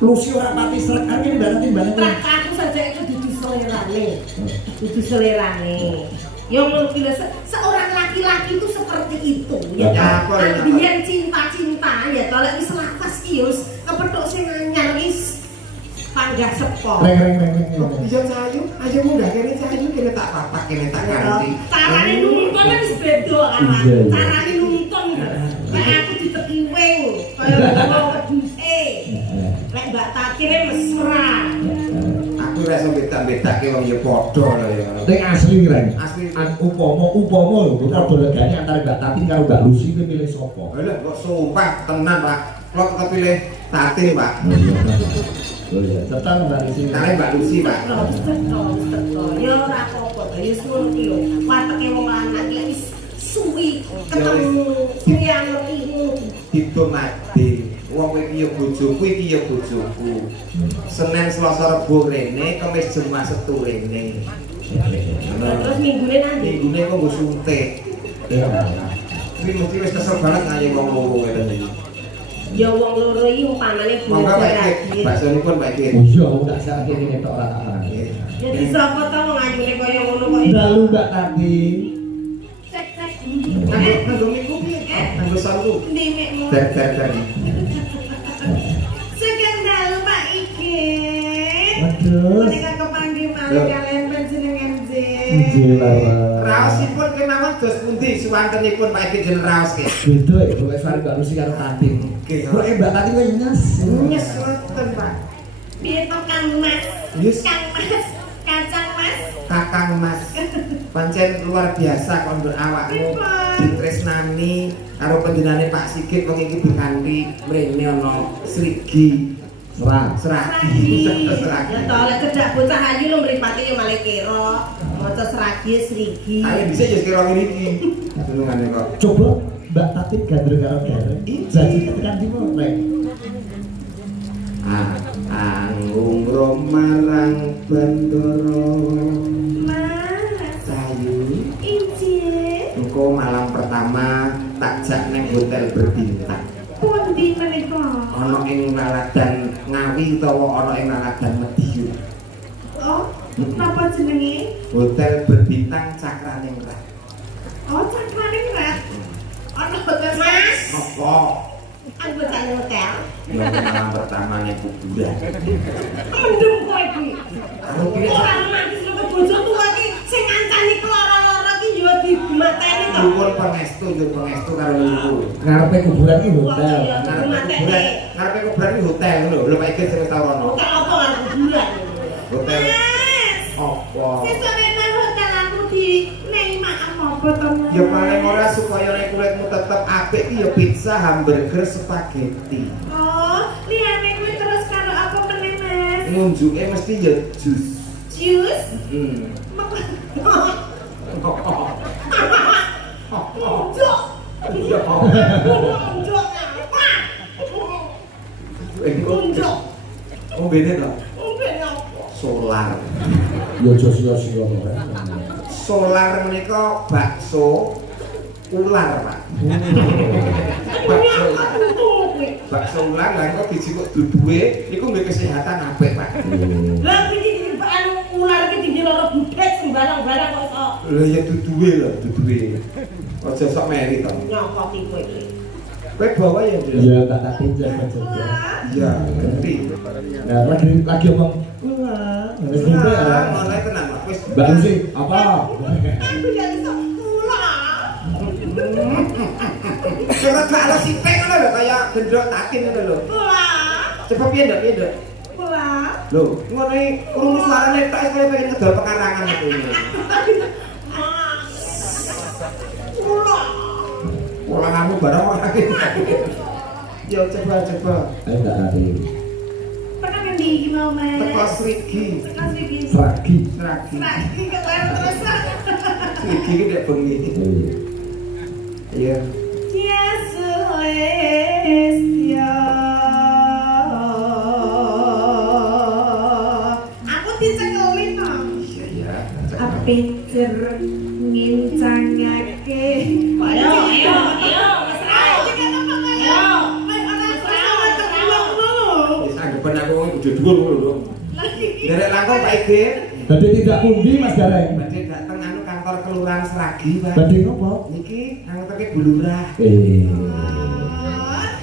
Lucy ora pati srek kan timbang-timbang. Aku saja itu dudu selerane. Dudu selerane. Ya ngono ki seorang laki-laki itu seperti itu ya. Ambiyen cinta-cinta ya kalau wis lapas ki yo kepethuk sing anyar wis panggah sepo. Reng. Iya cahayu, ayo munggah kene cahayu kene tak papak kene tak ganti. Carane nuntun wis beda kan. Carane nuntun. Nek aku ditekiwing kaya wong wedhuse. Nek Mbak Tati mesra. Aku ora iso beda-bedake wong ya padha lho ya. Ning asli Reng. Asli. Upama lho padha legane antara Mbak Tati karo Mbak Lucy kuwi milih sapa? Lha kok sumpah tenan Pak. Kok tetep pilih Tati Pak. Oh iya, tetap Mbak Lucy. Kare Mbak Lucy Pak. Ya ora apa-apa to, ya ngono ki lho. Wateke wong lanang ki wis suwi ketemu sing ngono. Tiba mati. Wong iki ya bojoku iki ya bojoku. Senin Selasa Rebo rene, Kamis Jumat Setu rene. Terus minggune nanti. Minggune kok nggo suntik. Iya. Kuwi mesti wis kesel banget kaya wong loro ngene iki. Ya wong loro iki umpamane Monggo Pak Dik, baksanipun Pak Dik. Oh iya, aku tak sak kene ketok ora tak arani. Jadi sapa to wong ayune kaya ngono kok. Dalu Mbak Tati. Cek. Nganggo minggu piye? Nganggo salu. Ndi mekmu? Ter. Sekendal Pak iki. Waduh. Menika kepanggih malih kalian panjenengan Jelar. Raosipun kemawon dos pundi suwantenipun Pak Dik jeneng raos ke? Beda ya, kok sare Mbak Lucy karo Tati. Kok Mbak Tati kok nyes. Nyes wonten Pak. Piye to Kang Mas? Yes. Kang Mas, Kacang Mas. Kakang Mas. Pancen luar biasa kondur awakmu ditresnani karo panjenengane Pak Sigit wong iki dikanthi mrene ana Srigi. Seragi. Ya to lek cedak bocah ayu lho mripate yo malih kira. Maca seragi Srigi. Ayo bisa ya kira ngene iki. Tulungane kok. Coba Mbak Tati gandreng karo gareng. Jadi tekan di Reng. Anggung romarang bandara. Mas, Sayu. injih. Engko malam pertama tak jak neng hotel berbintang. Pundi menika? Ana ing Laladan Ngawi utawa ana ing Laladan Medion. Oh, napa jenenge? Hotel berbintang Cakraningrat. Oh, Cakraningrat. Ana hotel Mas. Apa? Anggota hotel. Ya malam pertama ning kuburan. Mendem kowe iki. Aku kira Ora romantis karo bojo tuwa iki sing ngancani keloro-loro iki yo dimateni to. nyuwun pangestu karo niku. Ngarepe kuburan iki hotel. Ngarepe kuburan iki hotel lho. Lho Pak Iki sing wis tau rono. Hotel apa kan kuburan? Hotel. Mas. Apa? Sesuk nang hotel aku di nei maaf apa to? Ya paling ora supaya nek kulitmu tetep apik iki ya pizza, hamburger, spaghetti. Oh, liyane kuwi terus karo apa meneh, Mas? Ngunjuke mesti ya jus. Jus? Heeh. Unjuk. Iya. Unjuk. Unjuk. Oh beda to. Umben apa? Solar. Yo sio-sio ora. Solar menika bakso ular, Pak. Bakso ular lah kok dijipuk duduhe niku nggih kesehatan apik, Pak. Lah iki anu ular iki diloro budek sembarang-barang kok iso. Lha ya duduhe lho, duduhe. Aja sok meri to. Nyokot iki kowe iki. Kowe bawa ya, Dil? Iya, tak tak jaga-jaga. Iya, genti. Nah, lagi omong, wah, wis gitu ya. Ngono tenan, Pak. Wis Mbak Lucy, apa? Aku ya iso ular. coba kalau sipek ngono lho kaya gendrok takin ngono lho. Ular. Coba piye ndak, piye ndak? Ular. Lho, ngono iki krungu suarane tok kaya pengen ngedol pekarangan itu. Ular. Ora kamu barang ora gitu. Yo coba. Ayo tak tadi. Pernah ngendi iki mau, Mas? Teko Srigi. Tekan iki. Fragi. Sragi. Nah, iki keren terus. Srigi iki nek bengi. Iya. Yesus ya. Aku dicekeli to. Iya. Api ngincangake. Ayo. Mas Rai. Ayo. Mek ana ben aku wong bojo dhuwur ngono lho. Derek langkung Pak Ige. Badhe tidak pundi Mas Gareng? Badhe dateng anu kantor kelurahan Sragi, Pak. Badhe ngopo? Niki angetake bulurah.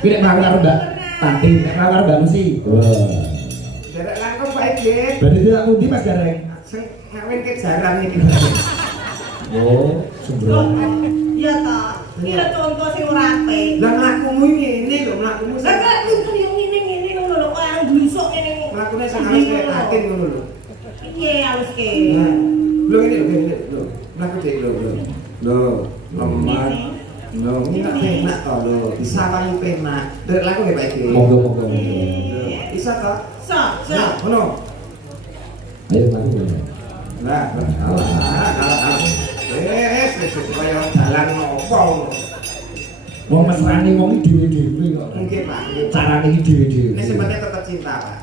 Kuwi nek mlaku karo Mbak Tati, nek mlaku karo Mbak Musi. Derek langkung Pak Ige. Badhe tidak pundi Mas Gareng? Sing ngawin ke jaran niki. Oh, sembrono. Ya toh. Iya contoh sing ora apik. Lah mlakumu ngene lho, mlakumu Lah kok kudu yo ngene-ngene ngono lho, kok arep blusuk ngene. mlakune sing harus kaya atin ngono lho. Piye haluske? Nah, lho ini lho, mlaku dek lho. Lho, lemah. Lho, ini tak penak to lho, bisa wangi penak. Derek laku nggih Pak Ige. Monggo. Bisa to? So. Ngono. Ayo mlaku. Lah, alah. Wes kaya dalan opo. Wong mesrane wong iki dhewe-dhewe kok. Nggih, Pak. Carane iki dhewe-dhewe. Ini sebetulnya tetap cinta, Pak.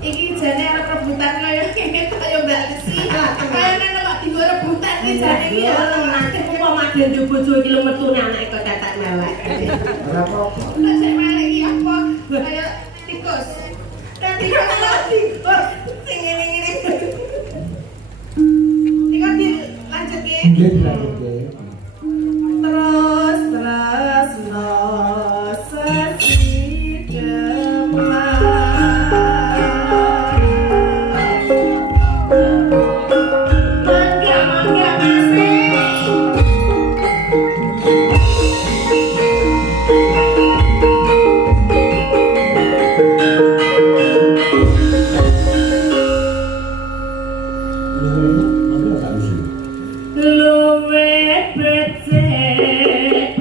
Iki jane arep rebutan kaya ngene kaya Mbak Lesi. Kaya nang kok digo rebutan iki jane iki ya nanti kok maden yo bojo iki lho metune anake kok tetek melek. Ora apa-apa. Nek sik melek iki apa? Kaya tikus. Tapi kok tikus sing ngene-ngene. Iki dilanjutke. Nggih dilanjutke. Terus no sesi demam. Mangga masih. Luwe becek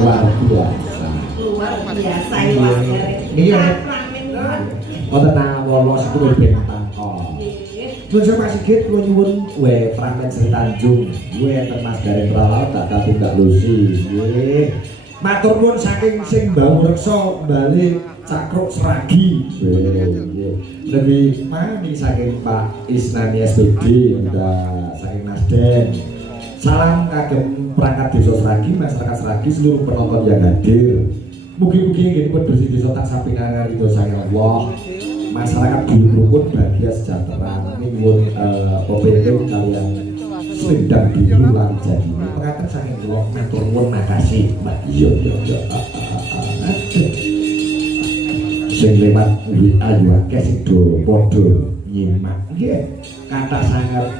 luar biasa. Luar biasa ya. Iya. Wonten Wolos itu bintang. Nuwun sewu Pak Sigit, kula nyuwun fragmen Sri Tanjung. Enten Mas Gareng Pralaut tak tindak lusi. Nggih. Matur nuwun saking sing mbau reksa bali Cakruk Seragi. Nggih. Lebih mani saking Pak Isnani SPD saking Nasdem. Salam kagem perangkat desa Seragi, masyarakat Seragi, seluruh penonton yang hadir. Mugi-mugi nggih dipun bersih desa tak sampingan ridho saking Allah. Masyarakat dulu rukun bahagia sejahtera. Nyuwun pemimpin kalian selendang biru lan jadi. Penganten saking kula matur nuwun makasih, Mbak. Iya. Sing lewat WA yo akeh sing do padha nyimak. Nggih. Kata sangat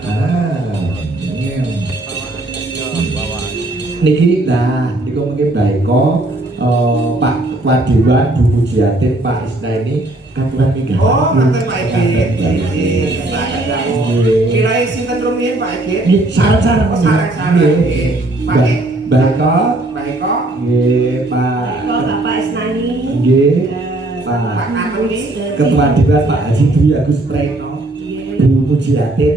niki niku mungkin baiko Pak Wadiwan Bu Mujiatin Pak Isna ini Kabupaten Minggat. Oh, mantan Pak Ege. Kirain sinten rumiyin Pak Ege? Nggih, sareng-sareng. Sareng-sareng. Pak Baiko. Nggih, Bapak Isnani. Nggih. Pak Ketua Dewan Pak Haji Dwi Agus Preno. Bu Mujiatin.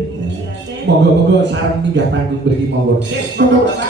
Monggo-monggo sareng minggah panggung mriki monggo. Monggo Bapak.